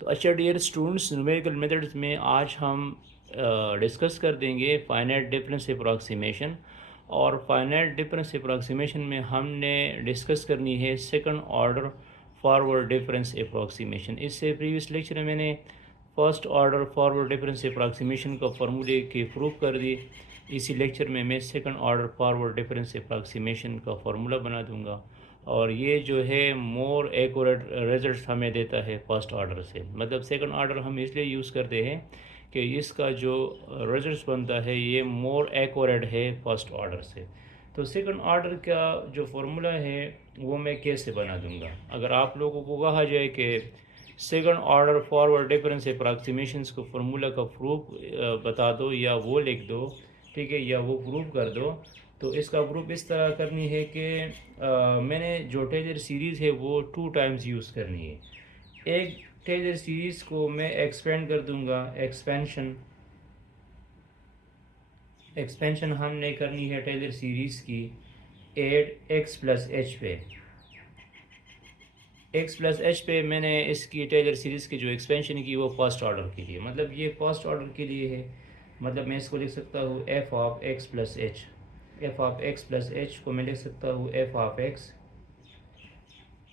तो अच्छा dear students, numerical methods में आज हम डिस्कस कर देंगे फाइनाइट डिफरेंस अप्रॉक्सीमेशन। और फाइनाइट डिफरेंस अप्रॉक्सीमेशन में हमने डिस्कस करनी है second order forward difference approximation. इससे प्रीवियस लेक्चर में मैंने first order forward difference approximation का फार्मूले की प्रूफ कर दी। इसी लेक्चर में मैं second order forward difference approximation का फार्मूला बना दूंगा, और ये जो है मोर एक्यूरेट रिजल्ट हमें देता है फर्स्ट ऑर्डर से। मतलब सेकंड ऑर्डर हम इसलिए यूज़ करते हैं कि इसका जो रिजल्ट बनता है ये मोर एक्यूरेट है फर्स्ट ऑर्डर से। तो सेकंड ऑर्डर का जो फार्मूला है वो मैं कैसे बना दूंगा। अगर आप लोगों को कहा जाए कि second order forward difference approximations को फार्मूला का प्रूफ बता दो या वो लिख दो, ठीक है, या वो प्रूफ कर दो, तो इसका प्रूफ इस तरह करनी है कि मैंने जो टेलर सीरीज़ है वो 2 टाइम्स यूज़ करनी है। एक टेलर सीरीज़ को मैं एक्सपेंड कर दूंगा, एक्सपेंशन हमने करनी है टेलर सीरीज़ की एड एक्स प्लस एच पे। एक्स प्लस एच पे मैंने इसकी टेलर सीरीज़ की जो एक्सपेंशन की वो फर्स्ट ऑर्डर के लिए, मतलब ये फर्स्ट ऑर्डर के लिए है। मतलब मैं इसको लिख सकता हूँ F of X plus H. F of X plus H को मैं लिख सकता हूँ F of X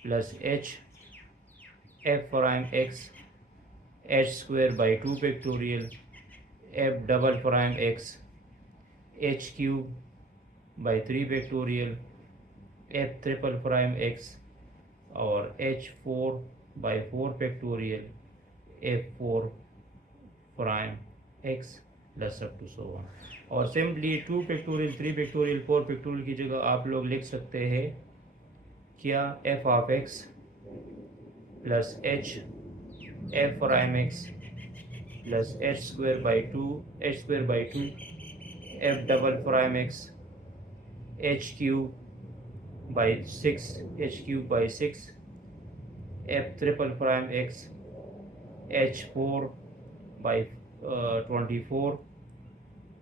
plus H F prime X H square by 2 factorial F double prime X H cube by 3 factorial F triple prime X और H 4 by 4 factorial F 4 prime X plus up to so on. और simply 2 factorial 3 factorial 4 factorial की जगह आप लोग लिख सकते हैं क्या, F of X plus H F prime X plus H square by 2 F double prime X H cube by 6 F triple prime X H 4 by 24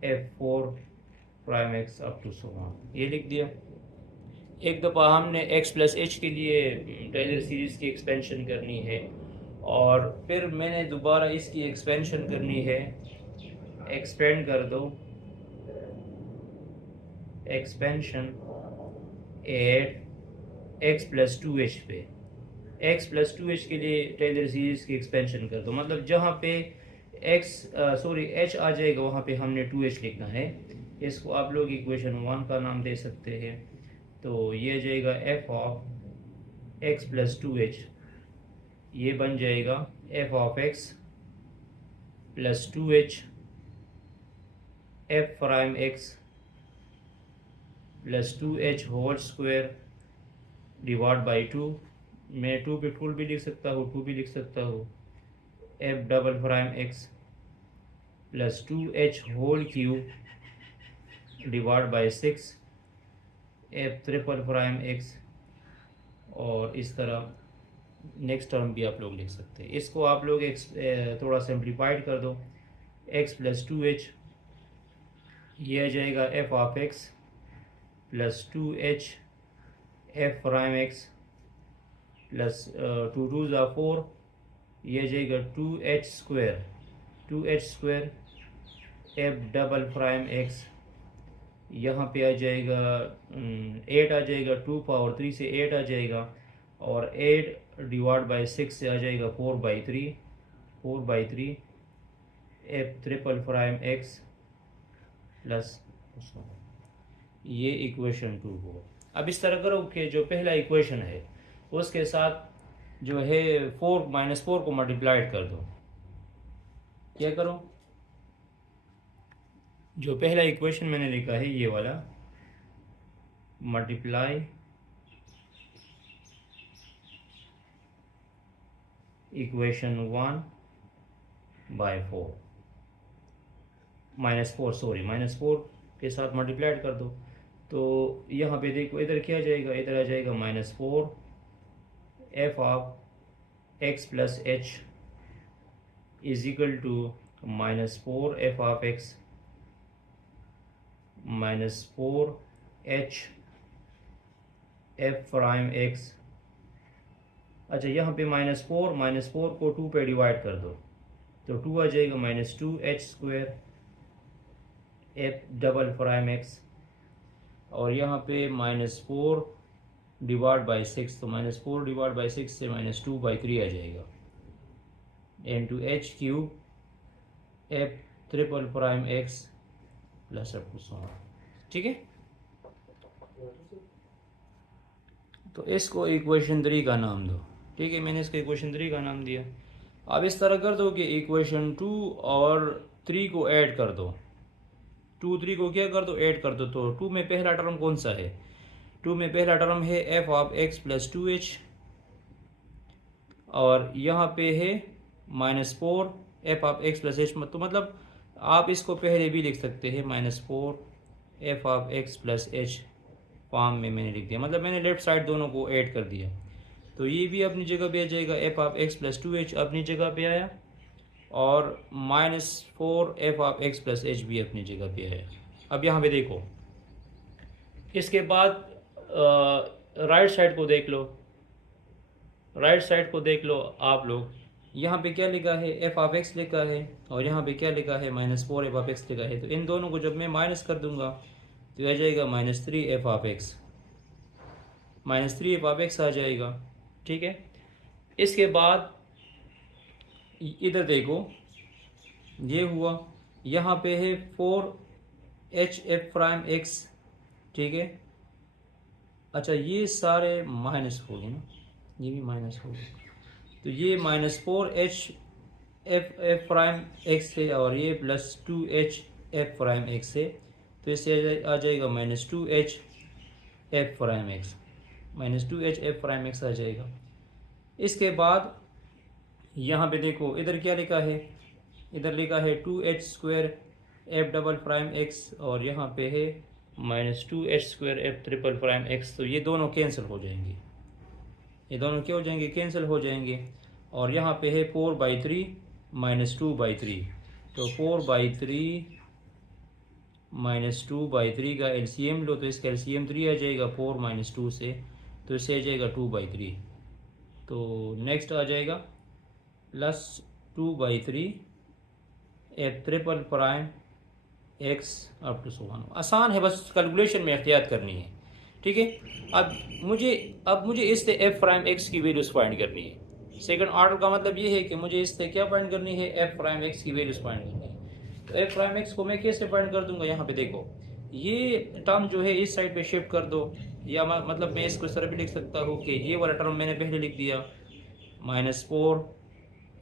F 4 prime X up to so on. ये लिख दिया। एक दफ़ा हमने x plus H के लिए Taylor series की expansion करनी है, और फिर मैंने दोबारा इसकी एक्सपेंशन करनी है। एक्सपेंड कर दो, expansion at X plus 2 H पे। एक्स प्लस 2 एच के लिए टेलर सीरीज़ की एक्सपेंशन कर दो, मतलब जहाँ पे एच आ जाएगा वहाँ पे हमने 2 एच लिखना है। इसको आप लोग इक्वेशन 1 का नाम दे सकते हैं। तो ये जाएगा F of X plus 2 H, ये बन जाएगा F of X plus 2 H F prime X plus 2 H whole square divide by 2। मैं 2 पे टूल भी लिख सकता हूँ, 2 भी लिख सकता हूँ। F double prime X plus 2 H whole cube divide by 6 F triple prime X, और इस तरह नेक्स्ट टर्म भी आप लोग लिख सकते हैं। इसको आप लोग थोड़ा सिंप्लीफाइड कर दो। एक्स प्लस 2 एच, ये आ जाएगा F of X plus 2 H F prime X plus 2 2 ज़ा 4, ये जाएगा 2 H square F double prime x, यहाँ पे आ जाएगा 8 आ जाएगा, 2 पावर 3 से 8 आ जाएगा, और 8 डिवाइड बाई 6 से आ जाएगा 4/3 F triple prime X plus, ये इक्वेशन 2 हो। अब इस तरह करो कि जो पहला इक्वेशन है उसके साथ जो है 4 को मल्टीप्लाइड कर दो। क्या करो, जो पहला इक्वेशन मैंने लिखा है ये वाला, मल्टीप्लाई इक्वेशन 1 बाय 4 -4 के साथ मल्टीप्लाइड कर दो। तो यहाँ पे देखो इधर क्या जाएगा, इधर आ जाएगा -4 F of X plus H is equal to -4 F of X -4 H F prime X अच्छा यहाँ पे -4 को 2 पे डिवाइड कर दो तो 2 आ जाएगा -2h² f double prime X, और यहाँ पे -4 डिवाइड बाई 6, तो -4 डिवाइड बाई 6 से -2/3 आ जाएगा into h³ f triple prime X plus up to so. ठीक है, तो इसको इक्वेशन 3 का नाम दो। ठीक है, मैंने इसको इक्वेशन 3 का नाम दिया। अब इस तरह कर दो कि इक्वेशन 2 और 3 को ऐड कर दो। 2 3 को क्या कर दो, ऐड कर दो। तो 2 में पहला टर्म कौन सा है? 2 में पहला टर्म है F of X plus 2h, और यहाँ पे है -4 F of X plus H. तो मतलब आप इसको पहले भी लिख सकते हैं, -4 F of X plus H form में मैंने लिख दिया, मतलब मैंने लेफ्ट साइड दोनों को ऐड कर दिया। तो ये भी अपनी जगह पे आ जाएगा, F of X plus 2h अपनी जगह पे आया, और -4 F of X plus H भी अपनी जगह पे आया। अब यहाँ पे देखो, इसके बाद राइट साइड को देख लो, राइट साइड को देख लो आप लोग। यहाँ पे क्या लिखा है, एफ ऑफ एक्स लिखा है, और यहाँ पे क्या लिखा है, -4 एफ ऑफ एक्स लिखा है। तो इन दोनों को जब मैं माइनस कर दूंगा तो आ जाएगा -3 F of X, -3 F of X आ जाएगा। ठीक है, इसके बाद इधर देखो, ये हुआ, यहाँ पे है 4h प्राइम एक्स। ठीक है, अच्छा ये सारे माइनस हो गए ना, ये भी माइनस हो गए, तो ये -4h एफ प्राइम एक्स है, और ये +2h एफ प्राइम एक्स है। तो इससे आ जाएगा -2h F prime X, -2h F prime X आ जाएगा। इसके बाद यहाँ पे देखो, इधर क्या लिखा है, इधर लिखा है 2h² F double prime X, और यहाँ पे है -2h² F triple prime x. तो ये दोनों कैंसिल हो जाएंगे, ये दोनों क्या हो जाएंगे, कैंसिल हो जाएंगे। और यहाँ पे है 4/3 -2/3, तो 4/3 -2/3 का एलसीएम लो, तो इसका एलसीएम 3 आ जाएगा 4 - 2 से, तो इससे आ जाएगा 2/3। तो नेक्स्ट आ जाएगा +2/3 F triple prime X up to 1। आसान है, बस कैलकुलेशन में एहतियात करनी है। ठीक है, अब मुझे इससे एफ प्राइम एक्स की वैल्यूज फाइंड करनी है। सेकंड ऑर्डर का मतलब ये है कि मुझे इससे क्या फाइंड करनी है, एफ प्राइम एक्स की वैल्यूज फाइंड करनी है। तो एफ प्राइम एक्स को मैं कैसे फाइंड कर दूंगा, यहाँ पे देखो, ये टर्म जो है इस साइड पे शिफ्ट कर दो, या मतलब मैं इसको इस तरह भी लिख सकता हूँ कि ये वाला टर्म मैंने पहले लिख दिया, -4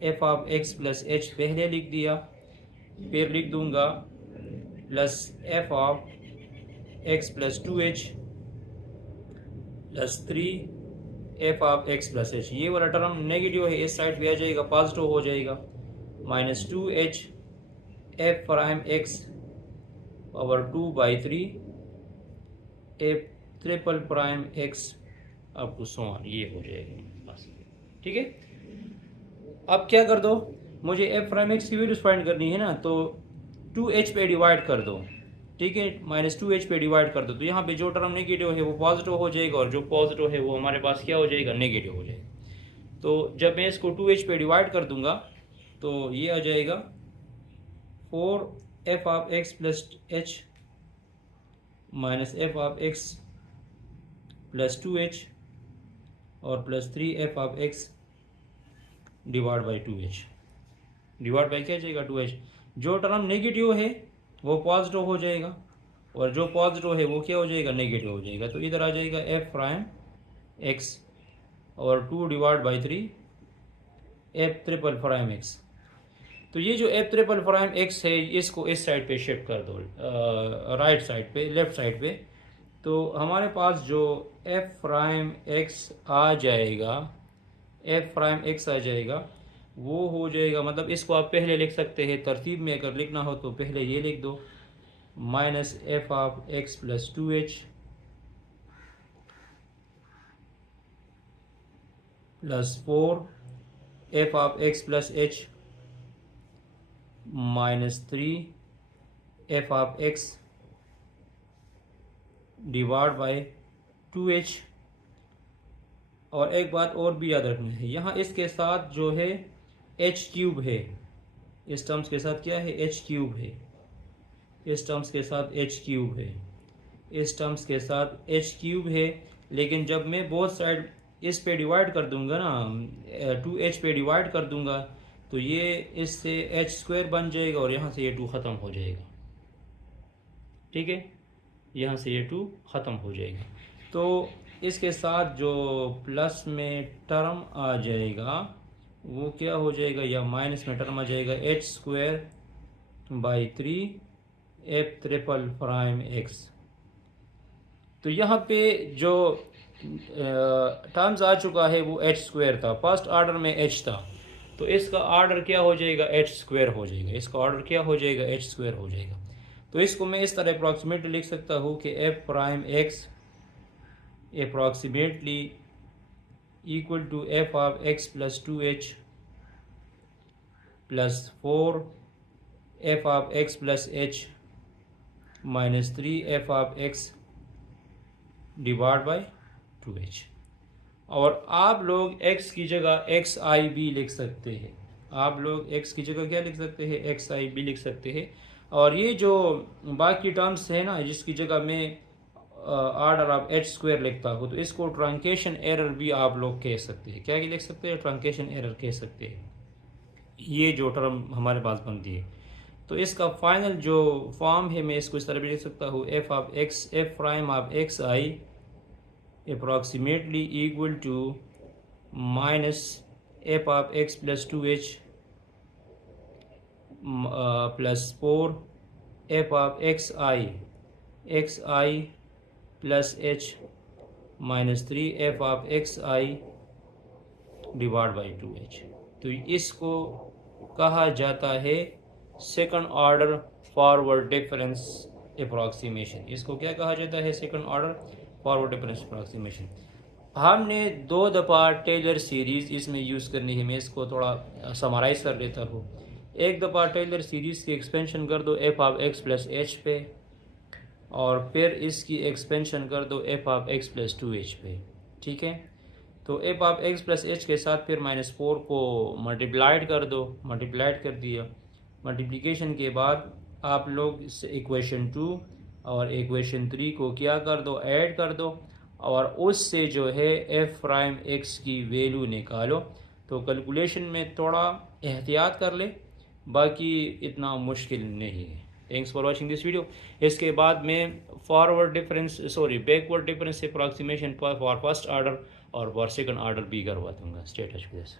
F of X plus H पहले लिख दिया, फिर लिख दूंगा +f of x plus 2h +3 F of X plus H. ये वाला टर्म नेगेटिव है, इस साइड पे आ जाएगा, पॉजिटिव हो जाएगा, -2h F prime X power 2/3 F triple prime X up to so on, ये हो जाएगा बस। ठीक है, अब क्या कर दो, मुझे एफ प्राइम एक्स की वैल्यूज फाइंड करनी है ना, तो 2h पे डिवाइड कर दो। ठीक है, -2h पे डिवाइड कर दो, तो यहाँ पे जो टर्म नेगेटिव है वो पॉजिटिव हो जाएगा, और जो पॉजिटिव है वो हमारे पास क्या हो जाएगा, नेगेटिव हो जाएगा। तो जब मैं इसको 2h पे डिवाइड कर दूंगा तो ये आ जाएगा 4 F of X plus H -f of X plus 2h और +3 F of X divide by 2h, divide by क्या जाएगा, 2h। जो टर्म नेगेटिव है वो पॉजिटिव हो जाएगा, और जो पॉजिटिव है वो क्या हो जाएगा, नेगेटिव हो जाएगा। तो इधर आ जाएगा एफ प्राइम एक्स और 2/3 एफ ट्रिपल प्राइम एक्स। तो ये जो एफ ट्रिपल प्राइम एक्स है, इसको इस साइड पे शिफ्ट कर दो, राइट साइड पे, लेफ्ट साइड पे। तो हमारे पास जो एफ प्राइम एक्स आ जाएगा, एफ प्राइम एक्स आ जाएगा, वो हो जाएगा, मतलब इसको आप पहले लिख सकते हैं तरतीब में, अगर लिखना हो तो पहले ये लिख दो, -f of X plus 2h +4 F of X plus h -3 F of X divide by 2h, और एक बात और भी याद रखनी है, यहाँ इसके साथ जो है एच क्यूब है, इस टर्म्स के साथ क्या है, एच क्यूब है, इस टर्म्स के साथ एच क्यूब है, इस टर्म्स के साथ एच क्यूब है। लेकिन जब मैं बोथ साइड इस पे डिवाइड कर दूंगा ना, 2h पे डिवाइड कर दूंगा, तो ये इससे एच स्क्वायर बन जाएगा और यहाँ से ये 2 ख़त्म हो जाएगा। ठीक है, यहाँ से ये 2 ख़त्म हो जाएगा। तो इसके साथ जो प्लस में टर्म आ जाएगा वो क्या हो जाएगा, या माइनस में टर्म आ जाएगा, H square by 3 F triple prime x. तो यहाँ पे जो टर्म्स आ चुका है वो एच स्क्वायर था, फर्स्ट ऑर्डर में एच था, तो इसका ऑर्डर क्या हो जाएगा, एच स्क्वायर हो जाएगा, इसका ऑर्डर क्या हो जाएगा, एच स्क्वायर हो जाएगा। तो इसको मैं इस तरह अप्रॉक्सीमेटली लिख सकता हूँ कि F prime X approximately equal to F of X plus 2h plus 4 F of X plus h minus 3 F of X divide by 2h। और आप लोग x की जगह एक्स आई बी लिख सकते हैं, आप लोग x की जगह क्या लिख सकते हैं, एक्स आई बी लिख सकते हैं। और ये जो बाकी टर्म्स है ना, जिसकी जगह मैं ऑर्डर ऑफ एच स्क्वायर लिखता हूँ, तो इसको ट्रंकेशन एरर भी आप लोग कह सकते हैं। क्या लिख सकते हैं, ट्रंकेशन एरर कह सकते हैं, ये जो टर्म हमारे पास बनती है। तो इसका फाइनल जो फॉर्म है मैं इसको इस तरह भी लिख सकता हूँ, F of X, F prime of X I approximately equal to minus F of X plus 2h plus 4 F of X I plus h minus 3 F of X I divide by 2h। तो इसको कहा जाता है second order forward difference approximation. इसको क्या कहा जाता है, second order forward difference approximation. हमने 2 दफ़ा टेलर सीरीज़ इसमें यूज़ करनी है, मैं इसको थोड़ा समराइज़ कर लेता हूँ। एक दफ़ा टेलर सीरीज़ की एक्सपेंशन कर दो F of X plus H पे, और फिर इसकी एक्सपेंशन कर दो F of X plus 2h पे। ठीक है, तो F of X plus H के साथ फिर -4 को मल्टीप्लाइड कर दो, मल्टीप्लाइड कर दिया। मल्टीप्लिकेशन के बाद आप लोग इक्वेशन 2 और इक्वेशन 3 को क्या कर दो, ऐड कर दो, और उससे जो है एफ प्राइम एक्स की वैल्यू निकालो। तो कैलकुलेशन में थोड़ा एहतियात कर ले, बाकी इतना मुश्किल नहीं है। Thanks for watching this video. इसके बाद में backward difference approximation for first order और फॉर सेकंड ऑर्डर भी करवा दूँगा। Stay touch with us.